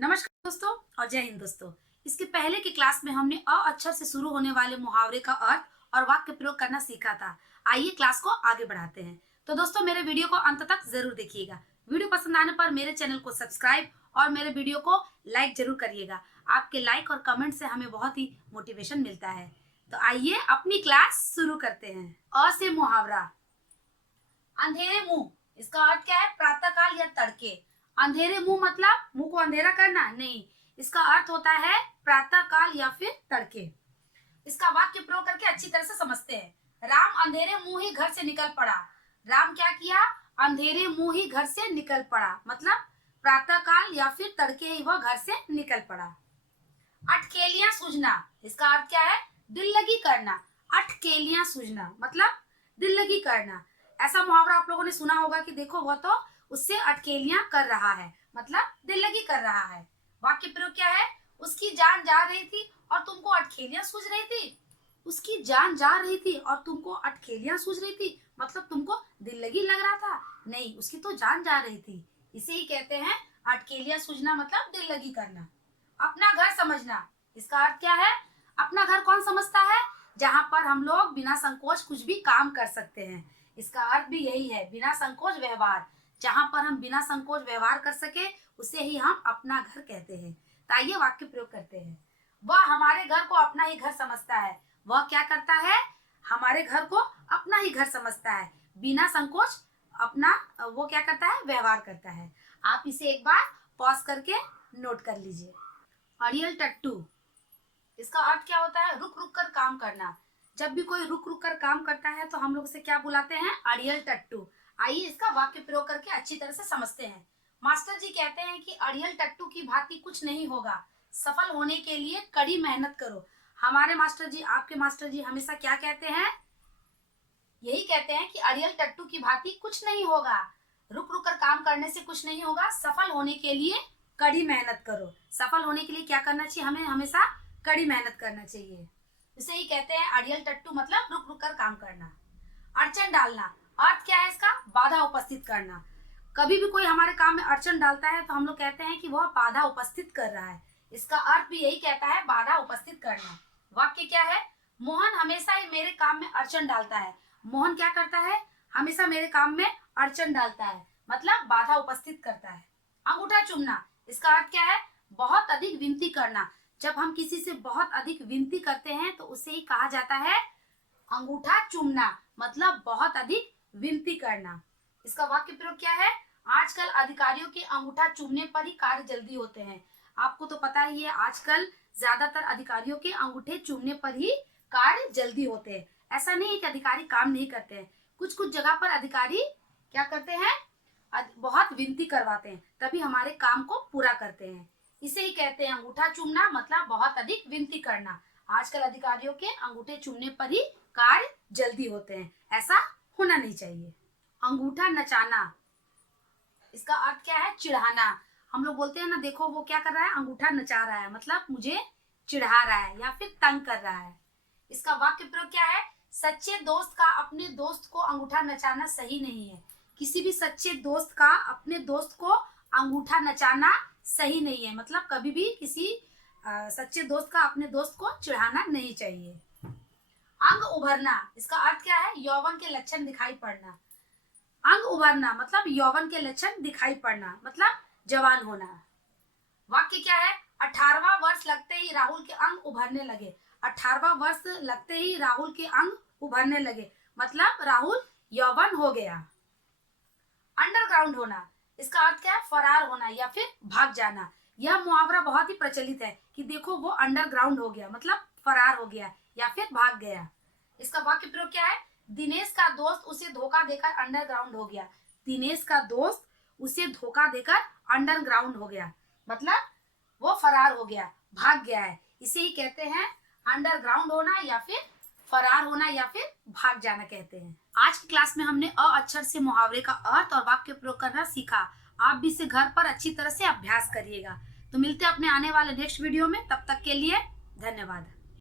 नमस्कार दोस्तों और जय हिंद दोस्तों। इसके पहले की क्लास में हमने अ अक्षर से शुरू होने वाले मुहावरे का अर्थ और वाक्य प्रयोग करना सीखा था। आइए क्लास को आगे बढ़ाते हैं। तो दोस्तों मेरे वीडियो को अंत तक जरूर देखिएगा। वीडियो पसंद आने पर मेरे चैनल को सब्सक्राइब और मेरे वीडियो को लाइक जरूर करिएगा। आपके लाइक और कमेंट से हमें बहुत ही मोटिवेशन मिलता है। तो आइए अपनी क्लास शुरू करते हैं। अ से मुहावरा। अंधेरे मुंह, इसका अर्थ क्या है? प्रातःकाल या तड़के। अंधेरे मुंह मतलब मुंह को अंधेरा करना नहीं, इसका अर्थ होता है प्रातःकाल या फिर तड़के। इसका वाक्य प्रयोग करके अच्छी तरह से समझते हैं। राम अंधेरे मुंह ही घर से निकल पड़ा। राम क्या किया? अंधेरे मुंह ही घर से निकल पड़ा, मतलब प्रातःकाल या फिर तड़के ही वह घर से निकल पड़ा। अटकेलियां सूझना, इसका अर्थ क्या है? दिल लगी करना। अटकेलियां सूझना मतलब दिल लगी करना। ऐसा मुहावरा आप लोगों ने सुना होगा कि देखो वो तो उससे अटकेलियां कर रहा है, मतलब दिल लगी कर रहा है। वाक्य प्रयोग क्या है? उसकी जान जा रही थी और तुमको अटकेलियां सूझ रही थी। उसकी जान जा रही थी और तुमको अटकेलियां सूझ रही थी, मतलब तुमको दिल लगी लग रहा था? नहीं, उसकी तो जान जा रही थी। इसे ही कहते हैं अटकेलियां सूझना, मतलब दिल लगी करना। अपना घर समझना, इसका अर्थ क्या है? अपना घर कौन समझता है? जहां पर हम लोग बिना संकोच कुछ भी काम कर सकते हैं। इसका अर्थ भी यही है, बिना संकोच व्यवहार। जहां पर हम बिना संकोच व्यवहार कर सके उसे ही हम अपना घर कहते हैं। तो आइए वाक्य प्रयोग करते हैं। वह हमारे घर को अपना ही घर समझता है। वह क्या करता है? हमारे घर को अपना ही घर समझता है। बिना संकोच अपना वो क्या करता है? व्यवहार करता है। आप इसे एक बार पॉज करके नोट कर लीजिए। अड़ियल टट्टू, इसका अर्थ क्या होता है? रुक रुक कर काम करना। जब भी कोई रुक रुक कर काम करता है तो हम लोग उसे क्या बुलाते हैं? अड़ियल टट्टू। आइए इसका वाक्य प्रयोग करके अच्छी तरह से समझते हैं। मास्टर जी कहते हैं कि अड़ियल टट्टू की भांति कुछ नहीं होगा, सफल होने के लिए कड़ी मेहनत करो। हमारे मास्टर जी, आपके मास्टर जी हमेशा क्या कहते हैं? यही कहते हैं कि अड़ियल टट्टू की भांति कुछ नहीं होगा, रुक रुक कर काम करने से कुछ नहीं होगा, सफल होने के लिए कड़ी मेहनत करो। सफल होने के लिए क्या करना चाहिए? हमें हमेशा कड़ी मेहनत करना चाहिए। इसे ही कहते हैं अड़ियल टट्टू, मतलब रुक रुक कर काम करना। अड़चन डालना, अर्थ क्या है इसका? बाधा उपस्थित करना। कभी भी कोई हमारे काम में अड़चन डालता है तो हम लोग कहते हैं कि वह बाधा उपस्थित कर रहा है। इसका अर्थ भी यही कहता है, बाधा उपस्थित करना। वाक्य क्या है? मोहन हमेशा ही मेरे काम में अड़चन डालता है। मोहन क्या करता है? हमेशा मेरे काम में अड़चन डालता है, मतलब बाधा उपस्थित करता है। अंगूठा चूमना, इसका अर्थ क्या है? बहुत अधिक विनती करना। जब हम किसी से बहुत अधिक विनती करते हैं तो उसे ही कहा जाता है अंगूठा चूमना, मतलब बहुत अधिक विनती करना। इसका वाक्य प्रयोग क्या है? आजकल अधिकारियों के अंगूठा चूमने पर ही कार्य जल्दी होते हैं। आपको तो पता ही है, आजकल ज्यादातर अधिकारियों के अंगूठे चूमने पर ही कार्य जल्दी होते हैं। ऐसा नहीं है कि अधिकारी काम नहीं करते हैं, कुछ कुछ जगह पर अधिकारी क्या करते हैं? बहुत विनती करवाते हैं, तभी हमारे काम को पूरा करते हैं। इसे ही कहते हैं अंगूठा चूमना, मतलब बहुत अधिक विनती करना। आजकल अधिकारियों के अंगूठे चूमने पर ही कार्य जल्दी होते हैं, ऐसा होना नहीं चाहिए। अंगूठा नचाना, इसका अर्थ क्या है? चिढ़ाना। हम लोग बोलते हैं ना, देखो वो क्या कर रहा है? अंगूठा नचा रहा है, मतलब मुझे चिढ़ा रहा है या फिर तंग कर रहा है। इसका वाक्य प्रयोग क्या है? सच्चे दोस्त का अपने दोस्त को अंगूठा नचाना सही नहीं है। किसी भी सच्चे दोस्त का अपने दोस्त को अंगूठा नचाना सही नहीं है, मतलब कभी भी किसी सच्चे दोस्त का अपने दोस्त को चिढ़ाना नहीं चाहिए। अंग उभरना, इसका अर्थ क्या है? यौवन के लक्षण दिखाई पड़ना। अंग उभरना मतलब यौवन के लक्षण दिखाई पड़ना, मतलब जवान होना। वाक्य क्या है? 18वां वर्ष लगते ही राहुल के अंग उभरने लगे। 18वां वर्ष लगते ही राहुल के अंग उभरने लगे, मतलब राहुल यौवन हो गया। अंडरग्राउंड होना, इसका अर्थ क्या है? फरार होना या फिर भाग जाना। यह मुहावरा बहुत ही प्रचलित है कि देखो वो अंडरग्राउंड हो गया, मतलब फरार हो गया या फिर भाग गया। इसका वाक्य प्रयोग क्या है? दिनेश का दोस्त उसे धोखा देकर अंडरग्राउंड हो गया। दिनेश का दोस्त उसे धोखा देकर अंडरग्राउंड हो गया, मतलब वो फरार हो गया, भाग गया है। इसे ही कहते हैं अंडरग्राउंड होना या फिर फरार होना या फिर भाग जाना कहते हैं। आज की क्लास में हमने अ अक्षर से मुहावरे का अर्थ और वाक्य प्रयोग करना सीखा। आप भी इसे घर पर अच्छी तरह से अभ्यास करिएगा। तो मिलते हैं अपने आने वाले नेक्स्ट वीडियो में, तब तक के लिए धन्यवाद।